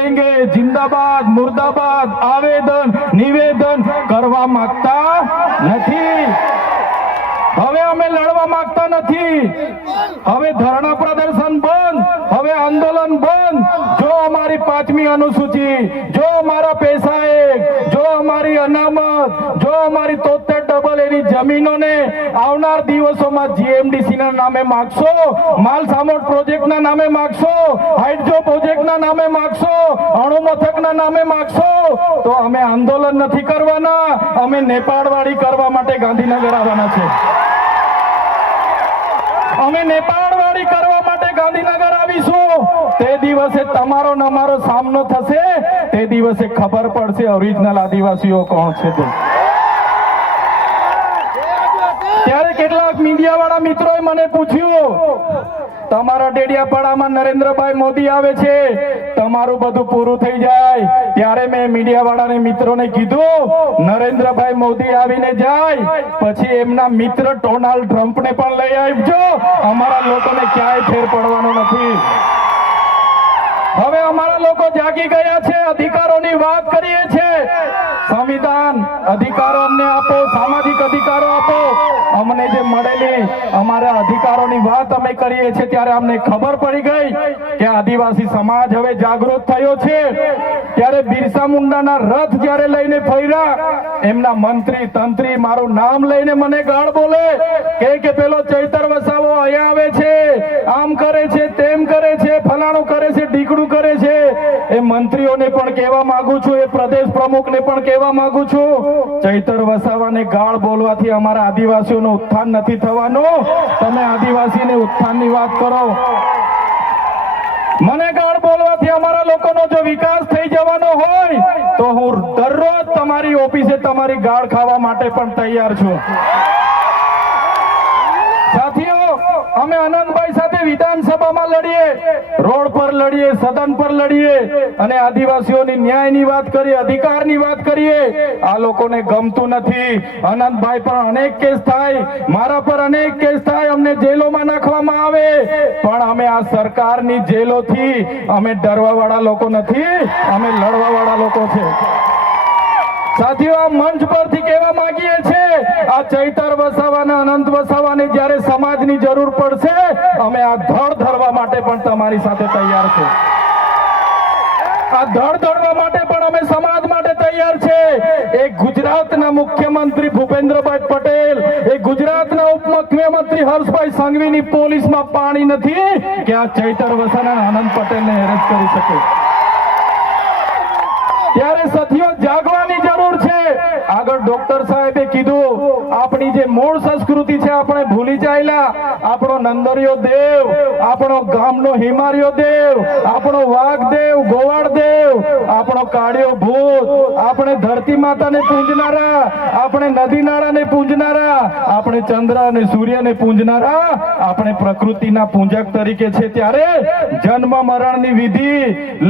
जीतेंगे जिंदाबाद मुर्दाबाद आवेदन निवेदन करवा मांगता नहीं। હવે અમે લડવા માંગતા નથી। હવે ધરણા પ્રદર્શન બંધ, હવે આંદોલન બંધ। જો અમારી 5મી અનુસૂચિ, જો અમારા પૈસા એક, જો અમારી અનામત, જો અમારી 73 એની જમીનોને આવનાર દિવસોમાં જીએમડીસી ના નામે માગશો, માલસામોટ પ્રોજેક્ટના નામે માગશો, હાઇડ્રો પ્રોજેક્ટના નામે માગશો, અણુ મથકના નામે માગશો, તો અમે આંદોલન નથી કરવાના, અમે નેપાળવાડી કરવા માટે ગાંધીનગર આવવાના છે। અમે નેપાળવાડી કરવા માટે ગાંધીનગર આવીશું। તે દિવસે તમારો ને અમારો સામનો થશે, તે દિવસે ખબર પડશે ઓરિજિનલ આદિવાસીઓ કોણ છે તે। ત્યારે કેટલાક મીડિયાવાળા મિત્રોએ મને પૂછ્યું, તમારા ડેડિયાપાડામાં નરેન્દ્રભાઈ મોદી આવે છે, તમારું બધું પૂરું થઈ જાય। ત્યારે મેં મીડિયાવાળાને મિત્રોને કીધું, નરેન્દ્રભાઈ મોદી આવીને જાય પછી એમના મિત્ર ડોનાલ્ડ ટ્રમ્પને પણ લઈ આવજો, અમારા લોકોને ક્યાંય ફેર પડવાનો નથી। હવે અમારા લોકો જાગી ગયા છે, અધિકારોની વાત કરીએ છીએ। સંવિધાન અધિકારો અમને આપો, સામાજિક અધિકારો આપો, અમને જે મળેલી અમારા અધિકારોની વાત અમે કરીએ છીએ ત્યારે અમને ખબર પડી ગઈ કે આદિવાસી સમાજ હવે જાગૃત થયો છે। ત્યારે બિરસા મુંડાના રથ જ્યારે લઈને ફર્યા, એમના મંત્રી તંત્રી મારું નામ લઈને મને ગાળ બોલે કે પેલો ચૈતર વસાવો અહીંયા આવે છે, આમ કરે છે, તેમ કરે છે, ફલાણું કરે છે, ઢીકડું કરે છે। એ મંત્રીઓને પણ કહેવા માંગુ છું, એ પ્રદેશ પ્રમુખને પણ કહેવા માંગુ છું, ચૈતર વસાવાને ગાળ બોલવાથી અમારા આદિવાસીઓનું ઉત્થાન નથી થવાનું। તમે આદિવાસીને ઉત્થાનની વાત કરો, મને ગાળ બોલવાથી અમારા લોકોનો જો વિકાસ થઈ જવાનો હોય તો હું દરરોજ તમારી ઓફિસે તમારી ગાળ ખાવા માટે પણ તૈયાર છું। સાથીઓ, અમે આનંદભાઈ સાથે વિધાનસભામાં લડીએ, રોડ પર લડીએ, સદન પર લડીએ અને આદિવાસીઓની ન્યાયની વાત કરીએ, અધિકારની વાત કરીએ। આ લોકોને ગમતું નથી। આનંદભાઈ પર અનેક કેસ થાય, મારા પર અનેક કેસ થાય, અમને જેલોમાં નાખવામાં આવે, પણ અમે આ સરકારની જેલોથી અમે ડરવા વાળા લોકો નથી, અમે લડવા વાળા લોકો છે। સાથીઓ, આ મંચ પરથી કહેવા માંગીએ છીએ, આ ચૈતર વસાવાને, અનંત વસાવાને જ્યારે સમાજની જરૂર પડશે, અમે આ ધડ ધરવા માટે પણ તમારી સાથે તૈયાર છે। આ ધડ ધરવા માટે પણ અમે સમાજ માટે તૈયાર છે। એક ગુજરાતના મુખ્યમંત્રી ભૂપેન્દ્રભાઈ પટેલ, એક ગુજરાતના ઉપમુખ્યમંત્રી હર્ષભાઈ સંઘવીની પોલીસમાં પાણી નથી કે આ ચૈતર વસાવા અને અનંત પટેલને એરેસ્ટ કરી શકે। ત્યારે સાથીઓ, જાગવાની જરૂર છે। આગળ ડોક્ટર સાહેબે કીધું, આપણી જે મૂળ સંસ્કૃતિ છે આપણે ભૂલી ચાલ્યા। આપણો નંદરિયો દેવ, આપણો ગામનો હિમારિયો દેવ, આપણો વાઘ દેવ, ગોવાળ દેવ, આપણો કાળિયો ભૂત, આપણે ધરતી માતાને પૂજનારા, આપણે નદી નાળાને પૂજનારા, આપણે ચંદ્ર અને સૂર્યને પૂજનારા, આપણે પ્રકૃતિના પૂજક તરીકે છે। ત્યારે જન્મ મરણની વિધિ,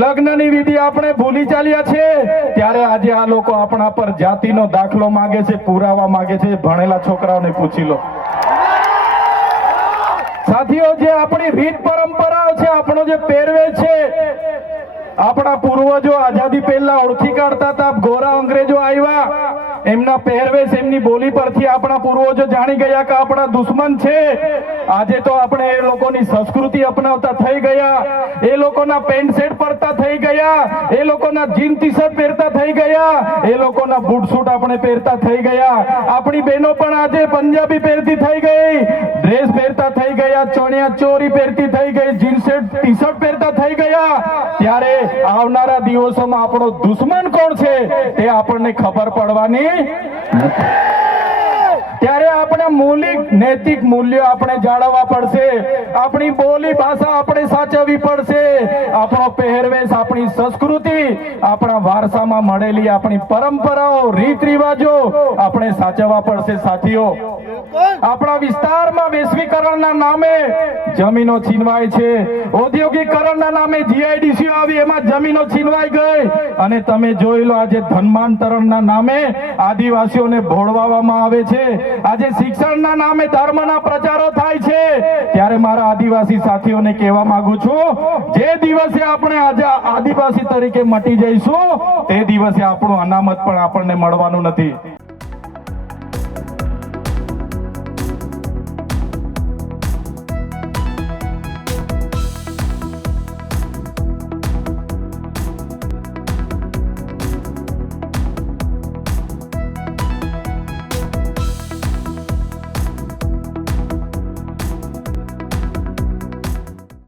લગ્નની વિધિ આપણે ભૂલી ચાલ્યા છે। ત્યારે આજે આ લોકો આપણા પર જાતિનો દાખલો માંગે છે, પુરાવા માંગે છે। ભણેલા છોકરાઓને પૂછી લો। સાથીઓ, જે આપણી રીત પરંપરાઓ છે, આપણો જે પહેરવેશ છે, આપણા પૂર્વજો આઝાદી પહેલા ઓળખી કાઢતા હતા। ગોરા અંગ્રેજો આવ્યા, એમના પહેરવેશ, એમની બોલી પરથી આપણા પૂર્વજો જાણી ગયા કે આપણા દુશ્મન છે। આજે તો આપણે એ લોકોની સંસ્કૃતિ અપનાવતા થઈ ગયા, એ લોકોના પેન્ટ શર્ટ પહેરતા થઈ ગયા, એ લોકોના જીન ટી શર્ટ પહેરતા થઈ ગયા, એ લોકોના બૂટ સૂટ આપણે પહેરતા થઈ ગયા। આપણી બહેનો પણ આજે પંજાબી પહેરતી થઈ ગઈ, ડ્રેસ પહેરતા થઈ ગયા, ચણિયા ચોરી પહેરતી થઈ ગઈ, જીન શર્ટ ટી શર્ટ પહેરતા થઈ ગયા। ત્યારે આવનારા દિવસોમાં આપણો દુશ્મન કોણ છે તે આપણને ખબર પડવાની નથી। ત્યારે આપણે મૌલિક નૈતિક મૂલ્યો આપણે જાળવવા પડશે। આપણી બોલી ભાષા આપણે સાચવવી પડશે। આપણો પહેરવેશ, આપણી સંસ્કૃતિ, આપણા વારસામાં મળેલી આપણી પરંપરાઓ, રીત રિવાજો આપણે સાચવવા પડશે। સાથીઓ, આપણા વિસ્તારમાં વૈશ્વિકરણના નામે જમીનો છીનવાય છે, ઔદ્યોગિકરણના નામે જીઆઈડીસી આવી, એમાં જમીનો છીનવાઈ ગઈ અને તમે જોઈ લો આજે ધર્માંતરણના નામે આદિવાસીઓને ભોળવામાં આવે છે। આજે શિક્ષણના નામે ધર્મના પ્રચારો થાય છે, ત્યારે મારા આદિવાસી સાથીઓને કહેવા માંગુ છું, જે દિવસે આપણે આજે આદિવાસી તરીકે મટી જઈશું તે દિવસે આપણું અનામત પણ આપણને મળવાનું નથી.